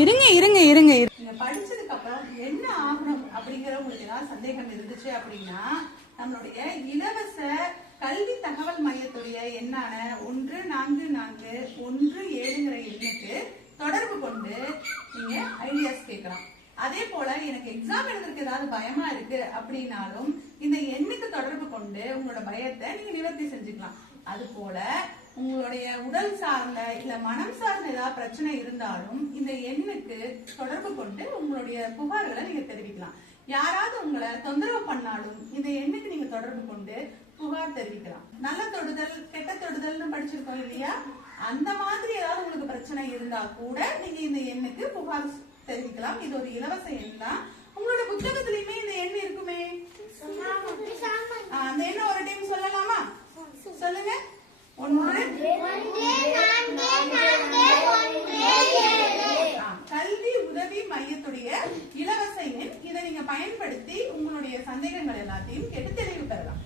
இருங்க இருங்க இருங்க நீங்க படிச்சதுக்கு அப்புறம் என்ன ஆகணும் அப்படிங்கிற உங்களுக்கு ஏதாவது சந்தேகம் இருந்துச்சு அப்படின்னா நம்மளுடைய இலவச கல்வி தகவல் மையத்துடைய எண்ணான 144117ங்கிற எண்ணுக்கு தொடர்பு கொண்டு நீங்க ஐடியாஸ் கேட்கலாம். அதே போல எனக்கு எக்ஸாம் எழுதுறதுக்கு ஏதாவது பயமா இருக்கு அப்படின்னாலும் இந்த எண்ணுக்கு தொடர்பு கொண்டு உங்களோட பயத்தை நீங்க நிவர்த்தி செஞ்சுக்கலாம். அது போல உங்களுடைய உடல் சார்ந்த இல்ல மனம் சார்ந்த ஏதாவது பிரச்சனை இருந்தாலும் இந்த எண்ணுக்கு தொடர்பு கொண்டு உங்களுடைய புகார்களை நீங்க தெரிவிக்கலாம். யாராவது உங்களை தொந்தரவு பண்ணாலும் இந்த எண்ணுக்கு நீங்க தொடர்பு கொண்டு புகார் தெரிவிக்கலாம். நல்ல தொடுதல் கெட்ட தொடுதல்னு படிச்சிருக்கோம் இல்லையா, அந்த மாதிரி ஏதாவது உங்களுக்கு பிரச்சனை இருந்தா கூட நீங்க இந்த எண்ணுக்கு புகார் தெரிவிக்கலாம். இது ஒரு இலவச எண் தான். உங்களோட புத்தகத்திலயுமே இந்த எண் இருக்குமே, அந்த எண்ணை ஒரு டைம் சொல்லலாமா? சொல்லுங்க. 1 கல்வி உதவி மையத்துடைய இலவச எண். இதை நீங்க பயன்படுத்தி உங்களுடைய சந்தேகங்கள் எல்லாத்தையும் கேட்டு தெளிவு பெறலாம்.